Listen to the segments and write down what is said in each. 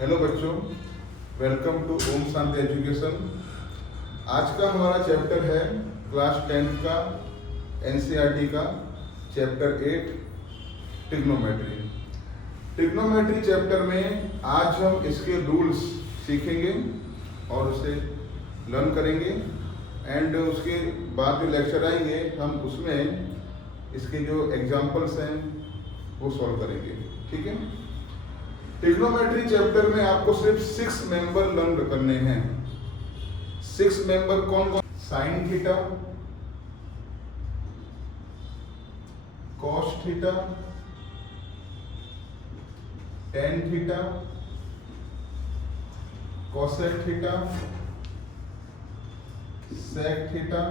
Hello बच्चों, welcome to Om Shanti education. आज का हमारा चैप्टर है क्लास 10th का एनसीईआरटी का चैप्टर 8 ट्रिग्नोमेट्री। ट्रिग्नोमेट्री चैप्टर में आज हम इसके रूल्स सीखेंगे और उसे लर्न करेंगे एंड उसके बाद जो लेक्चर आएंगे हम उसमें इसके जो एग्जाम्पल्स हैं वो सॉल्व करेंगे। ठीक है। ट्रिग्नोमेट्री चैप्टर में आपको सिर्फ 6 मेंबर लर्न करने हैं। 6 मेंबर कौन कौन? Sine theta, cos theta, tan theta, cosec theta, sec theta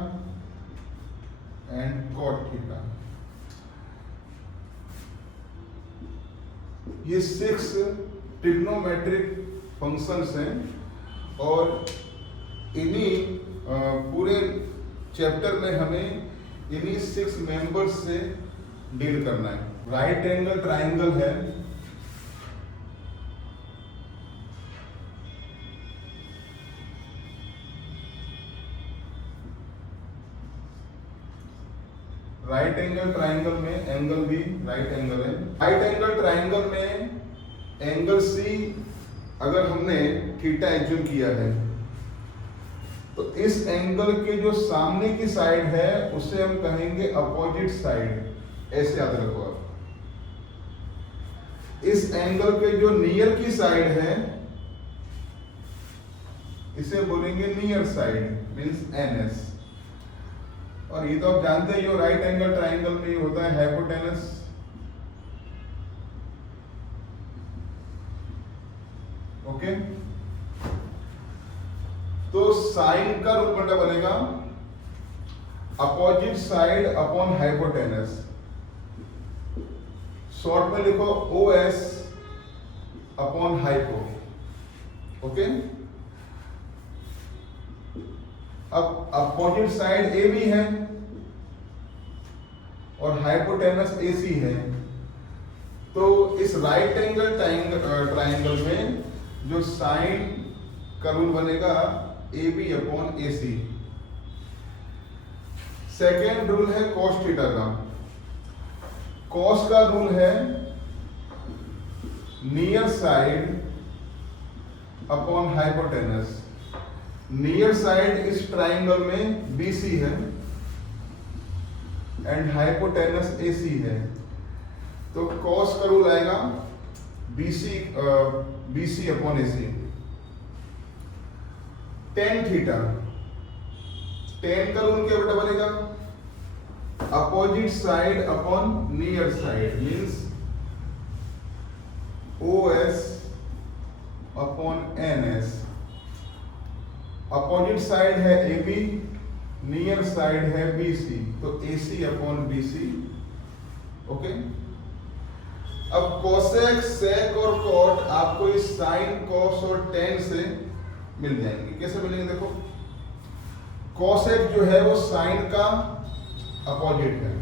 and cot theta. ये 6 ट्रिग्नोमेट्रिक फंक्शंस हैं और इन्हीं पूरे चैप्टर में हमें इन्हीं 6 मेंबर्स से डील करना है। राइट एंगल ट्राइंगल है, राइट एंगल ट्राइंगल में एंगल भी राइट एंगल है। राइट एंगल ट्राइंगल में एंगल सी अगर हमने थीटा एज्यूम किया है तो इस एंगल के जो सामने की साइड है उसे हम कहेंगे अपोजिट साइड। ऐसे याद रखो आप। इस एंगल के जो नियर की साइड है इसे बोलेंगे नियर साइड, मींस एनएस। और ये तो आप जानते ही हो, राइट एंगल ट्राइंगल में ये होता है हाइपोटेनस। ओके। तो साइन का रूल बेटा बनेगा opposite side upon hypotenuse. Short में लिखो OS अपॉन हाइपो। ओके। अब अपोजिट साइड AB है और हाइपोटेनस AC है, तो इस राइट एंगल ट्राइंगल में जो साइन का रूल बनेगा AB upon AC। Second rule है कॉस थीटा का। कॉस का रूल है near side upon hypotenuse. Near side इस ट्राइंगल में BC है एंड हाइपोटेनस AC है, तो कॉस का रूल आएगा BC upon AC। Tan theta, ten का रूल क्या बेटा बनेगा opposite side upon near side, means OS upon NS। Opposite side है AB, नियर साइड है BC, तो AC अपॉन BC। ओके। अब कोसेक, सेक और कॉट आपको इस साइन, कॉस और टेन से मिल जाएंगे। कैसे मिलेंगे देखो, कोसेक जो है वो साइन का अपोजिट है,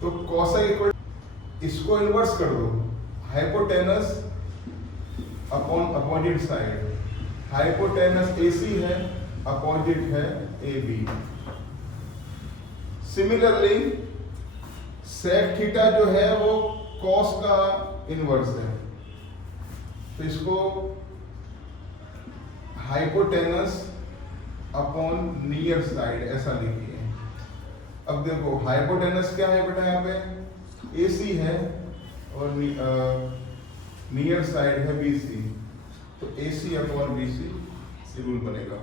तो कोसेक इक्वल, इसको इन्वर्स कर दो, hypotenuse upon opposite side. Hypotenuse AC है, अपोजिट है AB। सिमिलरली सेक थीटा जो है वो कॉस का इनवर्स है, तो इसको हाइपोटेनस अपॉन नियर साइड ऐसा लिखिए। अब देखो हाइपोटेनस क्या है बेटा, यहाँ पे AC है और नियर साइड है BC, तो AC अपॉन BC रूल बनेगा।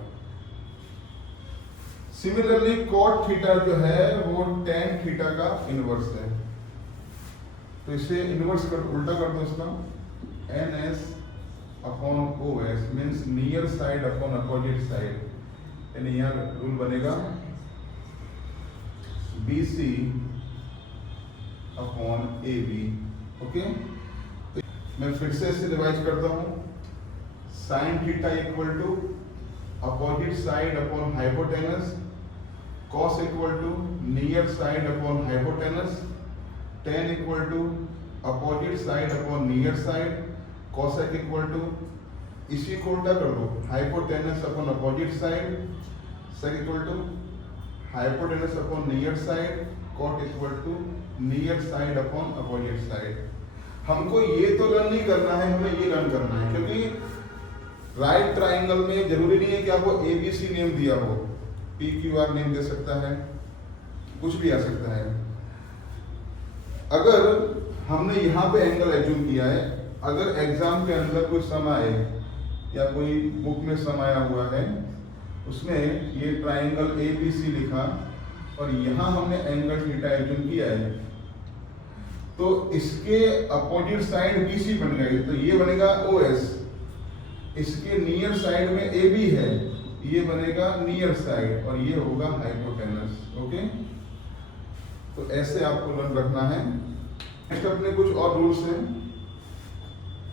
सिमिलरली कॉट थीटा जो है वो टेन थीटा का इनवर्स है, तो इसे इनवर्स कर, उल्टा कर दो इसका, NS upon OS, means near side upon opposite side, यानी यहाँ रूल बनेगा BC अपॉन AB। ओके। तो मैं फिर से इसे रिवाइज करता हूँ। Sine theta equal to opposite side upon hypotenuse, cos equal to near side upon hypotenuse, tan equal to opposite side upon near side, cosec equal to, इसी को उल्टा कर दो, hypotenuse upon opposite side, sec equal to hypotenuse upon near side, cot equal to near side upon opposite side. हमको ये तो learn नहीं करना है, हमें ये लर्न करना है, क्योंकि राइट ट्राइंगल में जरूरी नहीं है कि आपको ABC नेम दिया हो, PQR नेम दे सकता है, कुछ भी आ सकता है। अगर हमने यहाँ पे एंगल एज्यूम किया है, अगर एग्जाम के अंदर कोई सम आए या कोई बुक में सम आया हुआ है, उसमें ये ट्राइंगल ABC लिखा और यहाँ हमने एंगल थीटा एज्यूम किया है, तो इसके अपोजिट साइड BC बन गई, तो ये बनेगा OS, इसके नियर साइड में AB है, ये बनेगा नियर साइड और ये होगा हाइपोटेनस। ओके, तो ऐसे आपको लर्न रखना है। नेक्स्ट अपने कुछ और रूल्स हैं।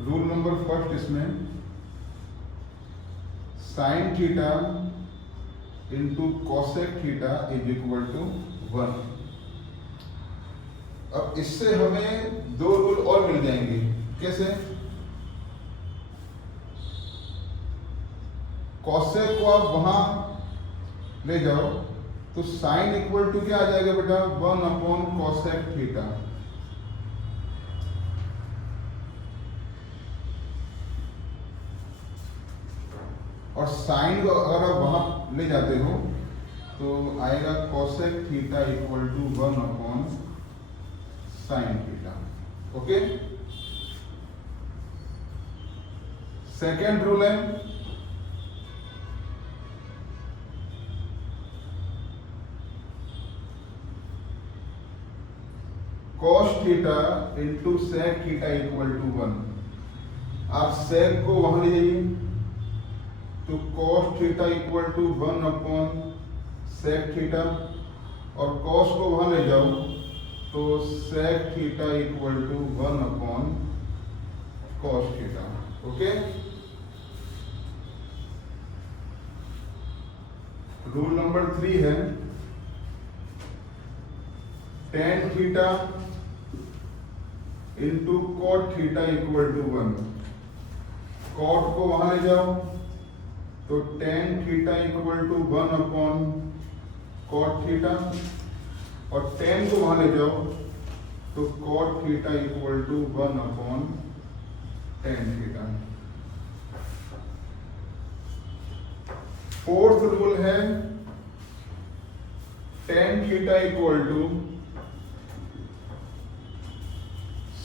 रूल नंबर फर्स्ट इसमें sine theta into cosec theta is equal to 1। अब इससे हमें दो रूल और मिल जाएंगे। कैसे? कॉसेक को आप वहां ले जाओ तो साइन इक्वल टू क्या आ जाएगा बेटा? 1 अपॉन कॉसेक थीटा। और साइन को अगर आप वहां ले जाते हो तो आएगा cosec theta equal to 1 upon sine theta. Okay, second rule है cos theta into sec theta equal to 1। आप सेक को वहां ले जाइए तो cos theta equal to 1 upon sec theta, और कॉस को वहां ले जाओ तो sec theta equal to 1 upon cos theta. Okay, rule number 3 है tan theta into cot theta equal to 1। Cot को वहां ले जाओ तो tan theta equal to 1 upon cot theta, और टेन को वहां ले जाओ तो cot theta equal to 1 upon tan theta. Fourth rule है tan theta equal to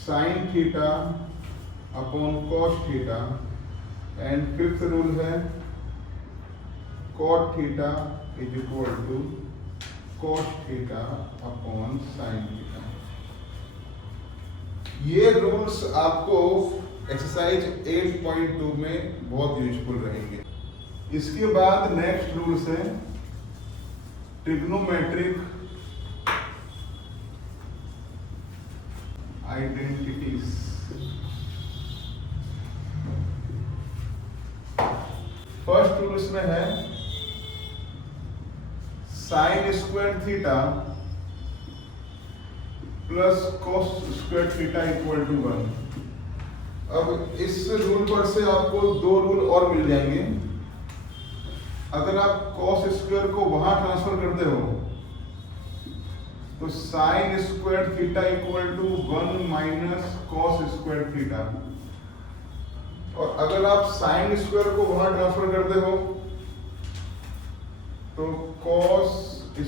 sine theta upon cos theta, and fifth rule है cot theta is equal to cos theta upon sine theta. ये rules आपको exercise 8.2 में बहुत useful रहेंगे। इसके बाद next rules है ट्रिग्नोमेट्रिक आइडेंटिटीज। फर्स्ट रूल इसमें है sine square theta plus cos square theta equal to 1। अब इस रूल पर से आपको दो रूल और मिल जाएंगे। अगर आप कॉस स्क्वायर को वहां ट्रांसफर करते हो तो sine square theta equal to 1 minus cos square theta, और अगर आप साइन स्क्वायर को वहां ट्रांसफर करते हो तो cos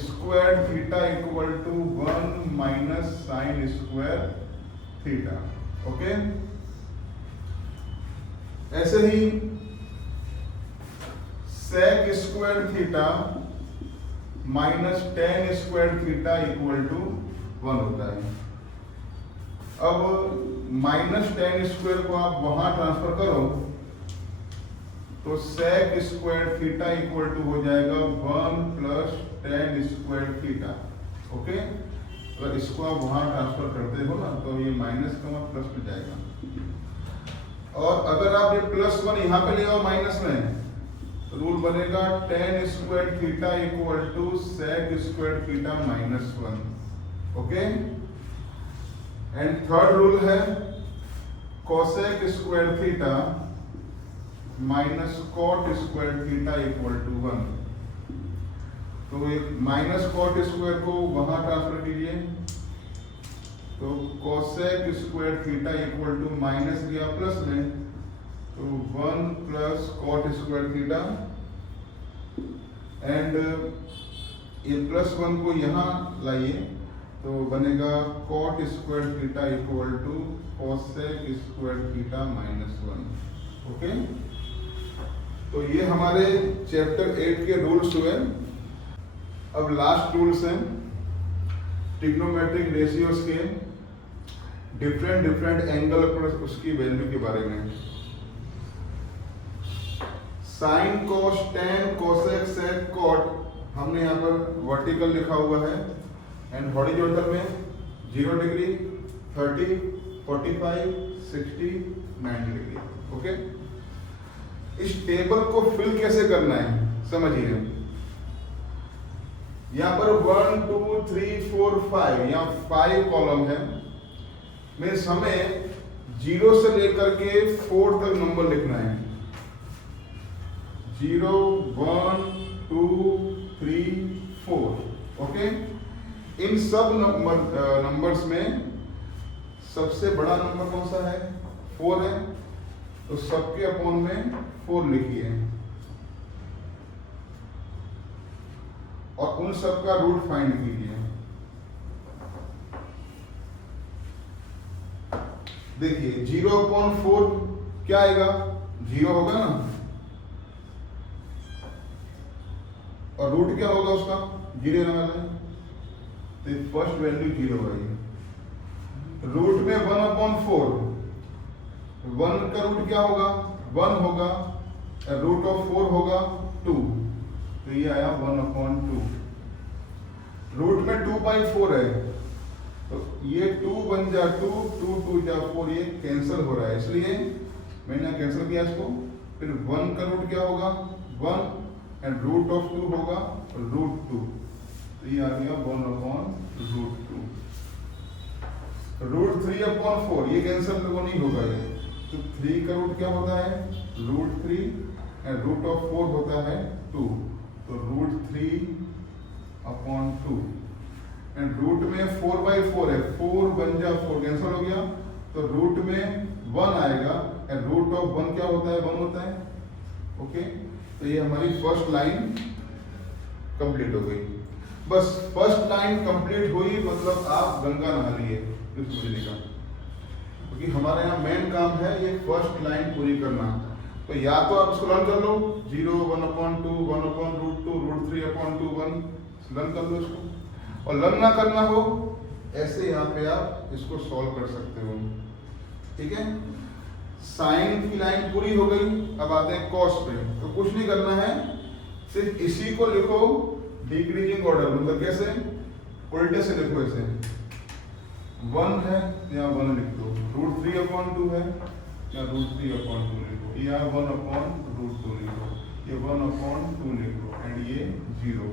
square theta equal to 1 minus sine square theta. Okay, ऐसे ही sec square theta minus tan square theta equal to 1 होता है। अब माइनस टेन स्क्वायर को आप वहां ट्रांसफर करो तो sec square theta equal to हो जाएगा 1 plus tan square theta. Okay, अगर इसको आप वहां ट्रांसफर करते हो ना तो ये माइनस का प्लस में जाएगा, और अगर आप ये +1 यहां पे ले आओ माइनस में तो रूल बनेगा tan square theta equal to sec square theta minus 1। Okay, and third rule है cosec square theta minus cot square theta equal to 1। तो एक माइनस कॉट स्क्वायर को वहां ट्रांसफर कीजिए, तो cosec square theta equal to minus गया plus में, तो 1 plus cot square theta, and ये प्लस 1 को यहाँ लाइए तो बनेगा cot square theta equal to cosec square theta minus 1। Okay, तो ये हमारे चैप्टर 8 के रूल्स हुए। अब लास्ट रूल्स हैं ट्रिग्नोमेट्रिक रेशियोज के, डिफरेंट एंगल पर उसकी वैल्यू के बारे में। Sine, cos, tan, cosec, sec, cot हमने यहाँ पर वर्टिकल लिखा हुआ है, एंड हॉरिजॉन्टल में 0 डिग्री, 30, 45, 60, 90 डिग्री। ओके, इस टेबल को फिल कैसे करना है समझिए। यहाँ पर 1 2 3 4 5, यहाँ 5 कॉलम है। मीन्स हमें 0 से लेकर के 4 तक नंबर लिखना है। 0 1 2 3 4। ओके, इन सब नंबर्स में सबसे बड़ा नंबर कौन सा है? 4 है, तो सबके अपॉन में 4 लिखिए, और उन सब का रूट फाइंड कीजिए। देखिए 0/4 क्या आएगा? 0 होगा ना, और रूट क्या होगा उसका? 0 आने वाला है, तो फर्स्ट वैल्यू 0 आएगी। रूट में 1/4, 1 का रूट क्या होगा? 1 होगा, रूट ऑफ 4 होगा 2, तो ये आया 1/2। रूट में 2/4 है, तो ये 2 बन जा 2, 2 2 जा 4, ये कैंसिल हो रहा है, इसलिए मैंने कैंसिल किया इसको। फिर 1 का रूट क्या होगा? 1, एंड रूट ऑफ 2 होगा √2, तो ये आ गया 1/√2। √3/4 ये कैंसिल तो नहीं होगा ये, तो 3 का रूट क्या होता है? √3, एंड रूट ऑफ 4 होता है 2, तो √3/2, एंड रूट में 4/4 है, 4 बन जा 4 कैंसिल हो गया, तो रूट में 1 आएगा, एंड रूट ऑफ 1 क्या होता है? 1 होता है। ओके, तो ये हमारी फर्स्ट लाइन कंप्लीट हो गई। बस फर्स्ट लाइन कंप्लीट हुई मतलब आप गंगा नहा लिए इस महीने का, क्योंकि हमारे यहाँ मेन काम है ये फर्स्ट लाइन पूरी करना। तो या तो आप इसको लर्न कर लो, 0 1/2 1/√2 √3/2 1, लर्न कर लो इसको, और लर्न ना करना हो ऐसे यहाँ पे आप इसको सॉल्व कर सकते हो। ठीक है, साइन की लाइन पूरी हो गई। अब आते हैं कॉस पे, तो कुछ नहीं करना है, सिर्फ इसी को लिखो डिक्रीजिंग ऑर्डर, मतलब कैसे? उल्टे से लिखो ऐसे। 1 है यहाँ 1 लिख दो, √3/2 है यहाँ √3/2 लिखो, यहाँ 1/√2 लिखो, ये 1/2 लिखो, एंड ये 0।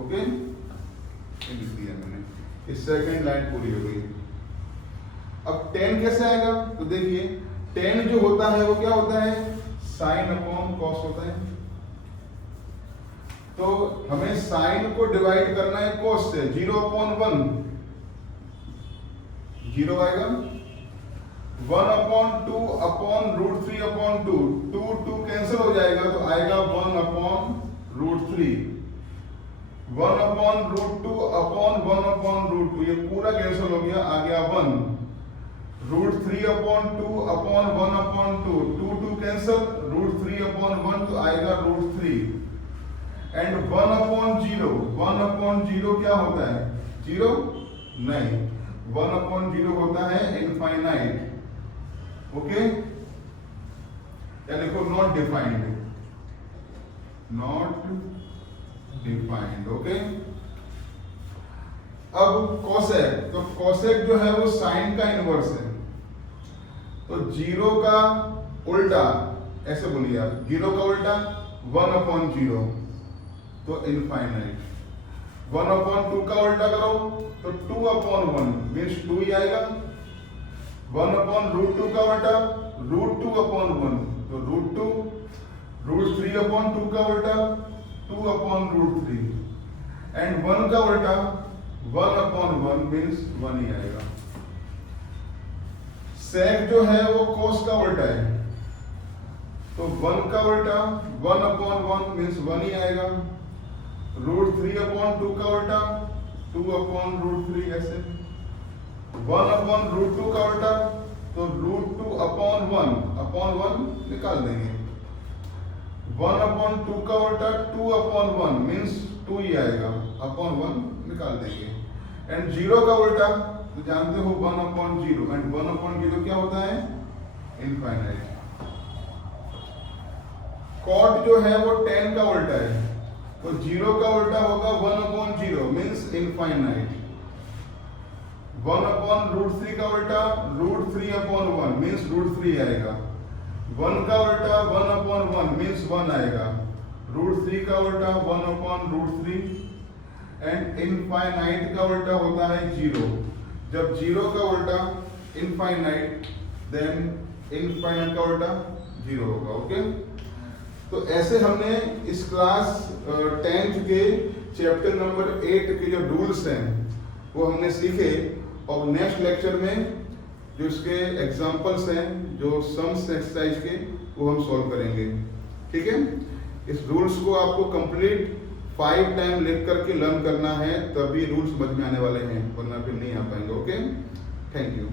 ओके, लिख दिया मैंने, इस सेकंड लाइन पूरी हो गई। अब 10 कैसे आएगा? तो देखिए 10 जो होता है वो क्या होता है? sin/cos होता है। तो हमें साइन को डिवाइड करना है cos से, 0/1 0 आएगा, 1/2/√3/2, 2 कैंसिल हो जाएगा, तो आएगा 1/√3, 1/√2/1/√2, ये पूरा कैंसिल हो गया, आ गया 1, √3/2/1/2, 2 कैंसिल, √3/1, तो आएगा √3, एंड 1/0, 1/0 क्या होता है? 0 नहीं, 1/0 होता है इनफाइनाइट। ओके, या लिखो not defined, not defined. Okay, अब कोसेक, तो कोसेक जो है वो साइन का इनवर्स है, तो 0 का उल्टा ऐसे बोलिए आप, 0 का उल्टा 1/0, तो इनफाइनाइट। 1/2 का उल्टा करो तो 2/1 मीन्स 2 ही आएगा, 1 अपॉन रूट 2 का उल्टा रूट 2 अपॉन 1, तो रूट 2, रूट 3 अपॉन 2 का उल्टा 2 अपॉन रूट 3, एंड 1 का उल्टा 1 अपॉन 1 मीन्स 1 ही आएगा। सेक जो है वो कोस का उल्टा है, तो 1 का उल्टा 1 अपॉन 1 मीन्स 1 ही आएगा। रूट 3 अपॉन 2 का उल्टा 2 अपॉन रूट 3, ऐसे 1 अपॉन रूट 2 का उल्टा, तो रूट 2 अपॉन 1 निकाल देंगे। 1 अपॉन 2 का उल्टा 2 अपॉन 1 मीन्स 2 ही आएगा, अपॉन 1 निकाल देंगे। एंड 0 का उल्टा तो जानते हो 1 अपॉन 0, एंड 1 अपॉन 0 क्या होता है? इनफाइनाइट। कॉट जो है वो 10 का उल्टा है, तो 0 का उल्टा होगा 1 upon 0 means infinite. 1 upon root 3 का उल्टा रूट 3 अपॉन 1 मीन्स रूट 3 आएगा। 1 का उल्टा 1 अपॉन 1 मीन्स 1 आएगा। रूट 3 का उल्टा 1 अपॉन रूट 3, एंड इनफाइनाइट का उल्टा होता है 0। जब 0 का उल्टा इनफाइनाइट, देन इनफाइनाइट का उल्टा 0 होगा। ओके, तो ऐसे हमने इस क्लास 10th के चैप्टर नंबर 8 के जो रूल्स हैं वो हमने सीखे, और नेक्स्ट लेक्चर में जो इसके एग्जांपल्स हैं, जो सम्स एक्सरसाइज के, वो हम सॉल्व करेंगे। ठीक है, इस रूल्स को आपको कंप्लीट 5 टाइम लिख करके लर्न करना है, तभी रूल्स समझ में आने वाले हैं, वरना फिर नहीं आ पाएंगे। Okay, thank you.